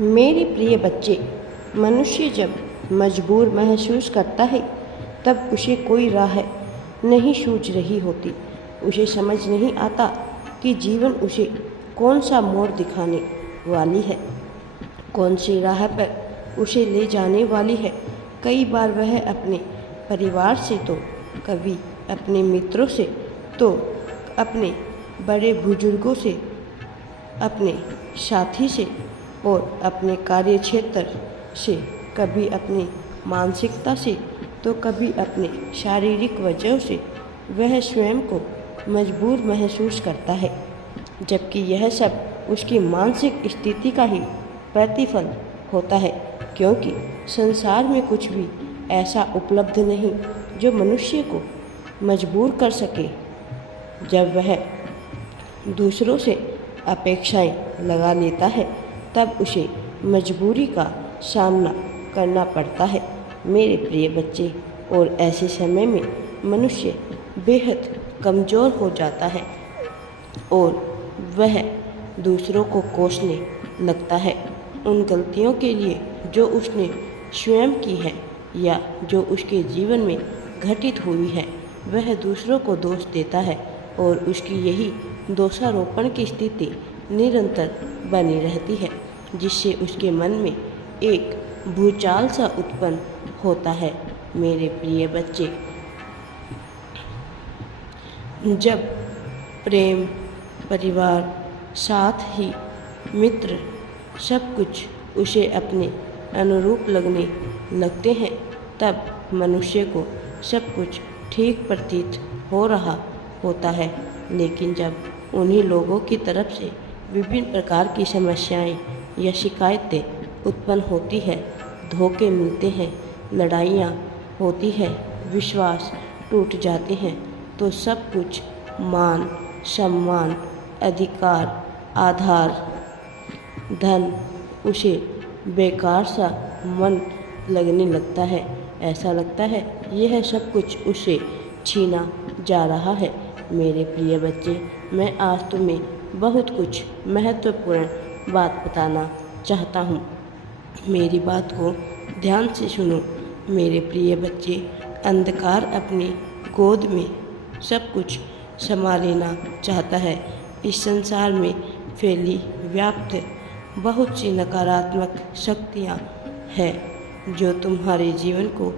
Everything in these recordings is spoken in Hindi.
मेरे प्रिय बच्चे, मनुष्य जब मजबूर महसूस करता है तब उसे कोई राह नहीं सूझ रही होती। उसे समझ नहीं आता कि जीवन उसे कौन सा मोड़ दिखाने वाली है, कौन सी राह पर उसे ले जाने वाली है। कई बार वह अपने परिवार से, तो कभी अपने मित्रों से, तो अपने बड़े बुजुर्गों से, अपने साथी से और अपने कार्य क्षेत्र से, कभी अपनी मानसिकता से, तो कभी अपने शारीरिक वजह से वह स्वयं को मजबूर महसूस करता है, जबकि यह सब उसकी मानसिक स्थिति का ही प्रतिफल होता है। क्योंकि संसार में कुछ भी ऐसा उपलब्ध नहीं जो मनुष्य को मजबूर कर सके। जब वह दूसरों से अपेक्षाएं लगा लेता है तब उसे मजबूरी का सामना करना पड़ता है, मेरे प्रिय बच्चे। और ऐसे समय में मनुष्य बेहद कमज़ोर हो जाता है और वह दूसरों को कोसने लगता है उन गलतियों के लिए जो उसने स्वयं की है या जो उसके जीवन में घटित हुई है। वह दूसरों को दोष देता है और उसकी यही दोषारोपण की स्थिति निरंतर बनी रहती है, जिससे उसके मन में एक भूचाल सा उत्पन्न होता है, मेरे प्रिय बच्चे। जब प्रेम, परिवार, साथ ही मित्र सब कुछ उसे अपने अनुरूप लगने लगते हैं तब मनुष्य को सब कुछ ठीक प्रतीत हो रहा होता है। लेकिन जब उन्हीं लोगों की तरफ से विभिन्न प्रकार की समस्याएं या शिकायतें उत्पन्न होती है, धोखे मिलते हैं, लड़ाइयाँ होती है, विश्वास टूट जाते हैं, तो सब कुछ मान, सम्मान, अधिकार, आधार, धन उसे बेकार सा मन लगने लगता है। ऐसा लगता है यह सब कुछ उसे छीना जा रहा है, मेरे प्रिय बच्चे। मैं आज तुम्हें बहुत कुछ महत्वपूर्ण बात बताना चाहता हूँ। मेरी बात को ध्यान से सुनो, मेरे प्रिय बच्चे। अंधकार अपनी गोद में सब कुछ समा लेना चाहता है। इस संसार में फैली व्याप्त बहुत सी नकारात्मक शक्तियाँ हैं जो तुम्हारे जीवन को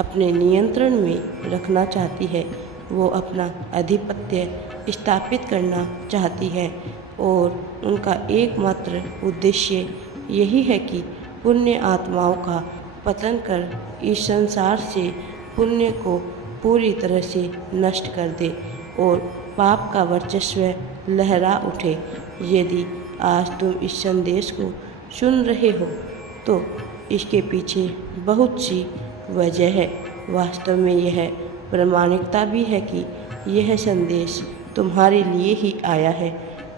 अपने नियंत्रण में रखना चाहती है। वो अपना आधिपत्य स्थापित करना चाहती है और उनका एकमात्र उद्देश्य यही है कि पुण्य आत्माओं का पतन कर इस संसार से पुण्य को पूरी तरह से नष्ट कर दे और पाप का वर्चस्व लहरा उठे। यदि आज तुम इस संदेश को सुन रहे हो तो इसके पीछे बहुत सी वजह है। वास्तव में यह प्रामाणिकता भी है कि यह संदेश तुम्हारे लिए ही आया है,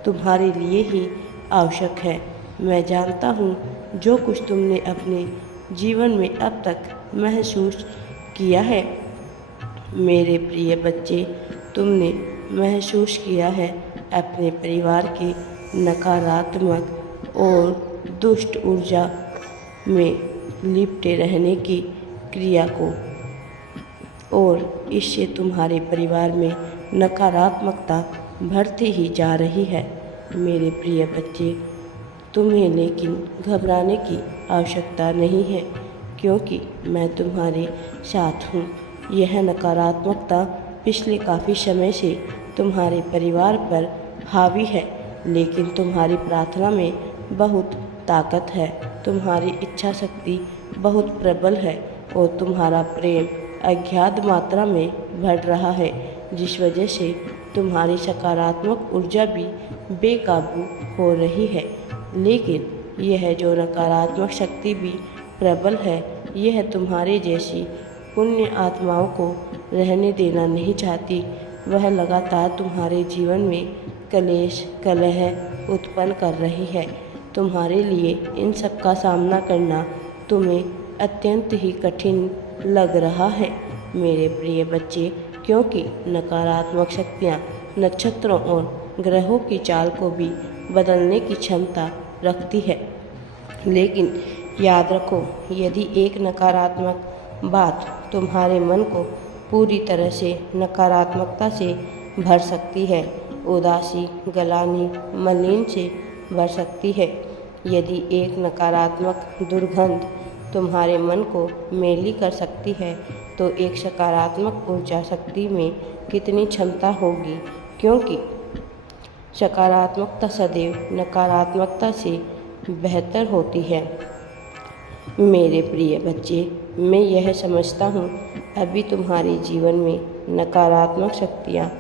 तुम्हारे लिए ही आवश्यक है। मैं जानता हूँ जो कुछ तुमने अपने जीवन में अब तक महसूस किया है, मेरे प्रिय बच्चे, तुमने महसूस किया है अपने परिवार के नकारात्मक और दुष्ट ऊर्जा में लिपटे रहने की क्रिया को, और इससे तुम्हारे परिवार में नकारात्मकता बढ़ती ही जा रही है, मेरे प्रिय बच्चे। तुम्हें लेकिन घबराने की आवश्यकता नहीं है, क्योंकि मैं तुम्हारे साथ हूँ। यह नकारात्मकता पिछले काफ़ी समय से तुम्हारे परिवार पर हावी है, लेकिन तुम्हारी प्रार्थना में बहुत ताकत है, तुम्हारी इच्छा शक्ति बहुत प्रबल है और तुम्हारा प्रेम अज्ञात मात्रा में बढ़ रहा है, जिस वजह से तुम्हारी सकारात्मक ऊर्जा भी बेकाबू हो रही है। लेकिन यह जो नकारात्मक शक्ति भी प्रबल है, यह तुम्हारे जैसी पुण्य आत्माओं को रहने देना नहीं चाहती। वह लगातार तुम्हारे जीवन में कलेश, कलह उत्पन्न कर रही है। तुम्हारे लिए इन सब का सामना करना तुम्हें अत्यंत ही कठिन लग रहा है, मेरे प्रिय बच्चे, क्योंकि नकारात्मक शक्तियाँ नक्षत्रों और ग्रहों की चाल को भी बदलने की क्षमता रखती है। लेकिन याद रखो, यदि एक नकारात्मक बात तुम्हारे मन को पूरी तरह से नकारात्मकता से भर सकती है, उदासी, गलानी, मलिन से भर सकती है, यदि एक नकारात्मक दुर्गंध तुम्हारे मन को मैली कर सकती है, तो एक सकारात्मक ऊर्जा शक्ति में कितनी क्षमता होगी, क्योंकि सकारात्मकता सदैव नकारात्मकता से बेहतर होती है। मेरे प्रिय बच्चे, मैं यह समझता हूँ अभी तुम्हारे जीवन में नकारात्मक शक्तियाँ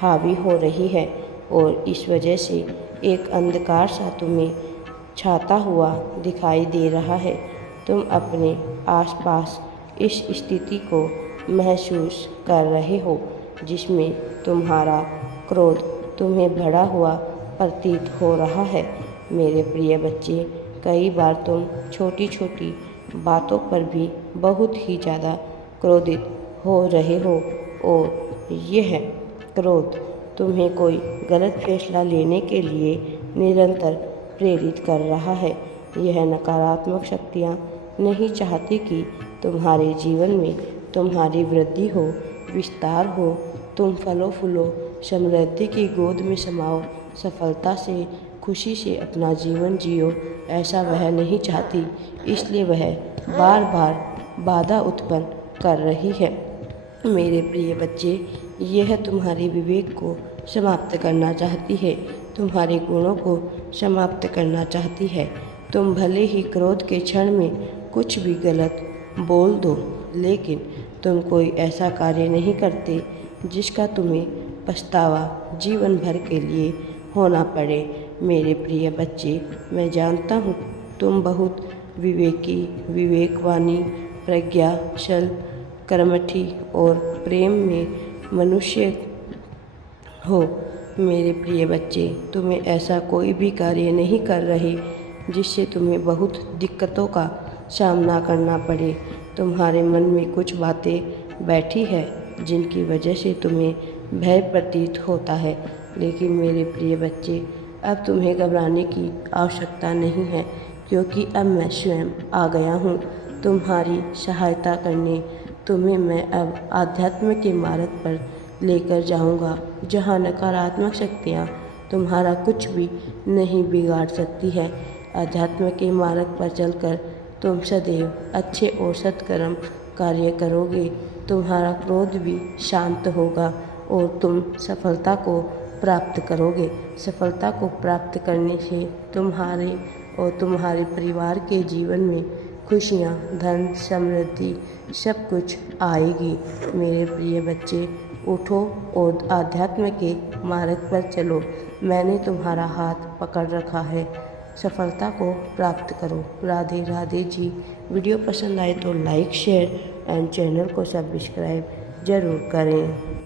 हावी हो रही है और इस वजह से एक अंधकार सा तुम्हें छाता हुआ दिखाई दे रहा है। तुम अपने आसपास इस स्थिति को महसूस कर रहे हो जिसमें तुम्हारा क्रोध तुम्हें भरा हुआ प्रतीत हो रहा है। मेरे प्रिय बच्चे, कई बार तुम छोटी छोटी बातों पर भी बहुत ही ज़्यादा क्रोधित हो रहे हो और यह क्रोध तुम्हें कोई गलत फैसला लेने के लिए निरंतर प्रेरित कर रहा है। यह नकारात्मक शक्तियाँ नहीं चाहती कि तुम्हारे जीवन में तुम्हारी वृद्धि हो, विस्तार हो, तुम फलो फूलो समृद्धि की गोद में समाओ, सफलता से खुशी से अपना जीवन जियो, ऐसा वह नहीं चाहती। इसलिए वह बार बार बाधा उत्पन्न कर रही है। मेरे प्रिय बच्चे, यह तुम्हारे विवेक को समाप्त करना चाहती है, तुम्हारे गुणों को समाप्त करना चाहती है। तुम भले ही क्रोध के क्षण में कुछ भी गलत बोल दो, लेकिन तुम कोई ऐसा कार्य नहीं करते जिसका तुम्हें पछतावा जीवन भर के लिए होना पड़े। मेरे प्रिय बच्चे, मैं जानता हूँ तुम बहुत विवेकी, विवेकवानी, प्रज्ञाशल, कर्मठी और प्रेम में मनुष्य हो। मेरे प्रिय बच्चे, तुम्हें ऐसा कोई भी कार्य नहीं कर रहे जिससे तुम्हें बहुत दिक्कतों का सामना करना पड़े। तुम्हारे मन में कुछ बातें बैठी है जिनकी वजह से तुम्हें भय प्रतीत होता है, लेकिन मेरे प्रिय बच्चे, अब तुम्हें घबराने की आवश्यकता नहीं है, क्योंकि अब मैं स्वयं आ गया हूँ तुम्हारी सहायता करने। तुम्हें मैं अब आध्यात्म के मार्ग पर लेकर जाऊँगा, जहाँ नकारात्मक शक्तियाँ तुम्हारा कुछ भी नहीं बिगाड़ सकती है। अध्यात्म के मार्ग पर चलकर तुम सदैव अच्छे और सत्कर्म कार्य करोगे, तुम्हारा क्रोध भी शांत होगा और तुम सफलता को प्राप्त करोगे। सफलता को प्राप्त करने से तुम्हारे और तुम्हारे परिवार के जीवन में खुशियाँ, धन, समृद्धि सब कुछ आएगी। मेरे प्रिय बच्चे, उठो और आध्यात्म के मार्ग पर चलो। मैंने तुम्हारा हाथ पकड़ रखा है, सफलता को प्राप्त करो। राधे राधे जी। वीडियो पसंद आए तो लाइक, शेयर एंड चैनल को सब्सक्राइब ज़रूर करें।